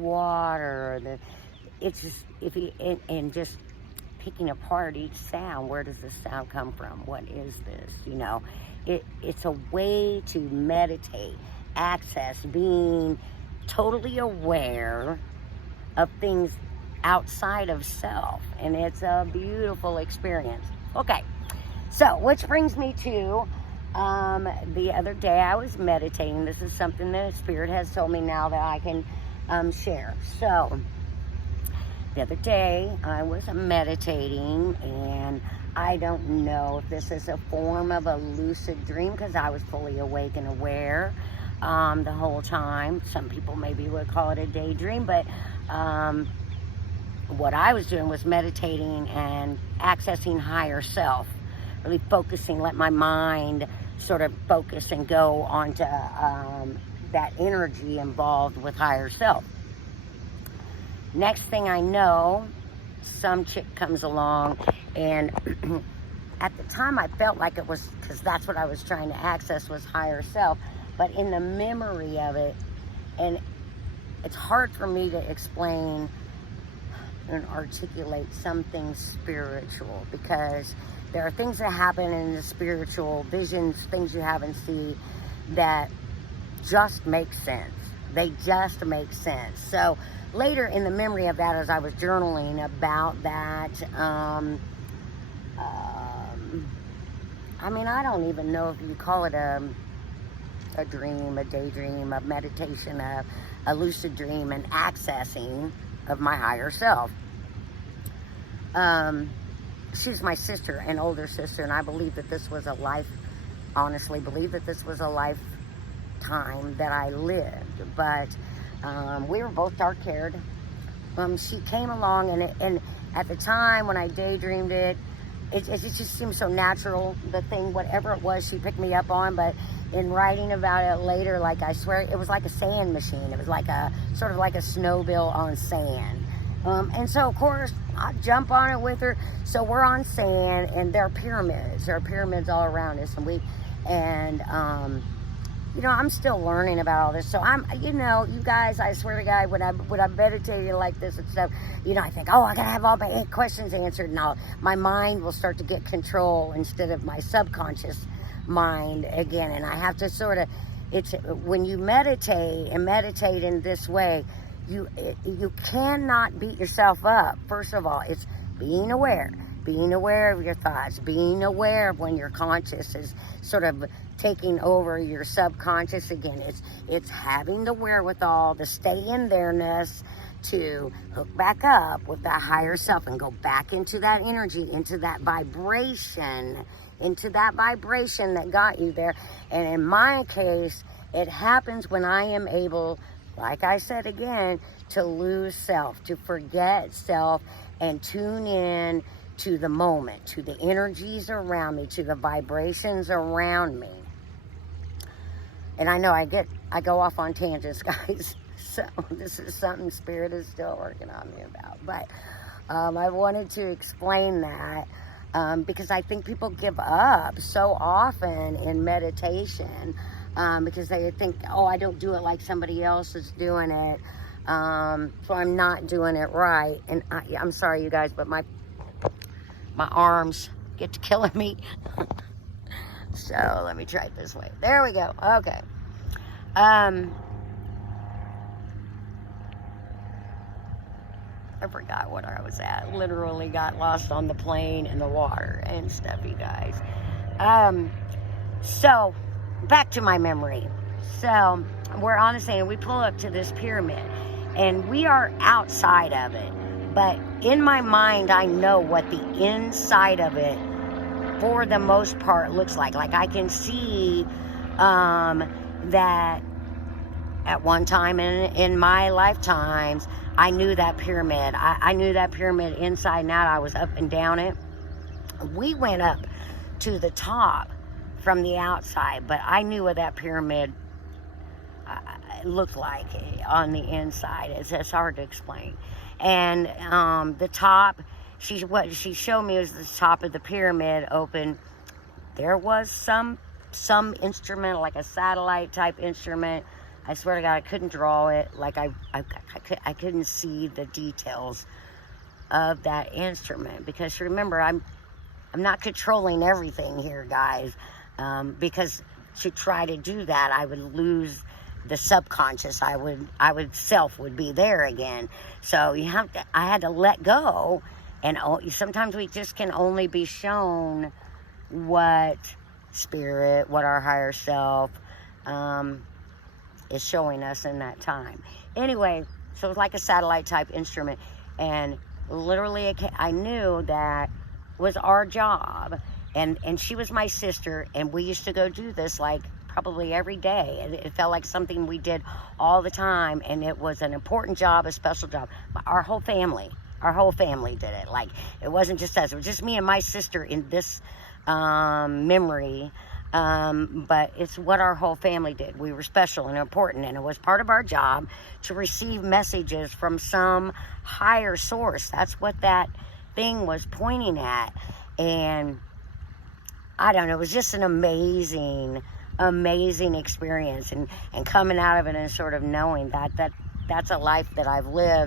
water, it's just, if you, and just picking apart each sound. Where does this sound come from? What is this? It's a way to meditate, access, being totally aware of things outside of self, and it's a beautiful experience. Okay, so which brings me to the other day I was meditating. This is something that Spirit has told me now that I can share. So the other day I was meditating, and I don't know if this is a form of a lucid dream, because I was fully awake and aware the whole time. Some people maybe would call it a daydream, but what I was doing was meditating and accessing higher self, really focusing, let my mind sort of focus and go onto that energy involved with higher self. Next thing I know, some chick comes along, and at the time I felt like it was, because that's what I was trying to access, was higher self, but in the memory of it, and it's hard for me to explain and articulate something spiritual, because there are things that happen in the spiritual visions, things you haven't seen, that just make sense. They just make sense. So later in the memory of that, as I was journaling about that, I don't even know if you call it a dream, a daydream, a meditation, a lucid dream, and accessing of my higher self. She's my sister, an older sister, and I believe that this was a honestly believe that this was a lifetime that I lived, but we were both dark-haired. She came along, and at the time when I daydreamed it just seemed so natural, the thing, whatever it was, she picked me up on. But in writing about it later, like, I swear, it was like a sand machine. It was like a, sort of like a snowmobile on sand. And so, of course, I jump on it with her. So we're on sand, and there are pyramids. There are pyramids all around us, I'm still learning about all this. So you guys, I swear to God, when I'm meditating like this and stuff, I think, I gotta have all my 8 questions answered, and my mind will start to get control instead of my subconscious mind again. And I have to sort of, when you meditate in this way, you cannot beat yourself up. First of all, it's being aware of your thoughts, being aware of when your conscious is sort of taking over your subconscious again. It's having the wherewithal to stay in there-ness, to hook back up with that higher self and go back into that energy, into that vibration that got you there. And in my case, it happens when I am able, like I said again, to lose self, to forget self, and tune in to the moment, to the energies around me, to the vibrations around me. And I know I go off on tangents, guys. So this is something Spirit is still working on me about. But I wanted to explain that because I think people give up so often in meditation because they think, I don't do it like somebody else is doing it. So I'm not doing it right. And I'm sorry, you guys, but my arms get to killing me. So let me try it this way. There we go. Okay. I forgot what I was at. Literally got lost on the plane in the water and stuff, you guys. So back to my memory. So we're on the sand. We pull up to this pyramid, and we are outside of it. But in my mind, I know what the inside of it, for the most part, looks like. Like, I can see that at one time in my lifetimes, I knew that pyramid. I knew that pyramid inside and out. I was up and down it. We went up to the top from the outside, but I knew what that pyramid looked like on the inside. It's hard to explain. And the top, what she showed me was the top of the pyramid open. There was some instrument, like a satellite type instrument, I swear to God, I couldn't draw it. Like I couldn't see the details of that instrument, because remember, I'm not controlling everything here, guys. Because to try to do that, I would lose the subconscious. I would be there again. So I had to let go, and sometimes we just can only be shown what spirit, what our higher self is showing us in that time. Anyway, so it was like a satellite type instrument, and literally I knew that was our job, and she was my sister, and we used to go do this like probably every day. It felt like something we did all the time, and it was an important job, a special job. Our whole family did it. Like, it wasn't just us, it was just me and my sister in this memory. But it's what our whole family did. We were special and important, and it was part of our job to receive messages from some higher source. That's what that thing was pointing at. And I don't know, it was just an amazing experience, and coming out of it and sort of knowing that that's a life that I've lived.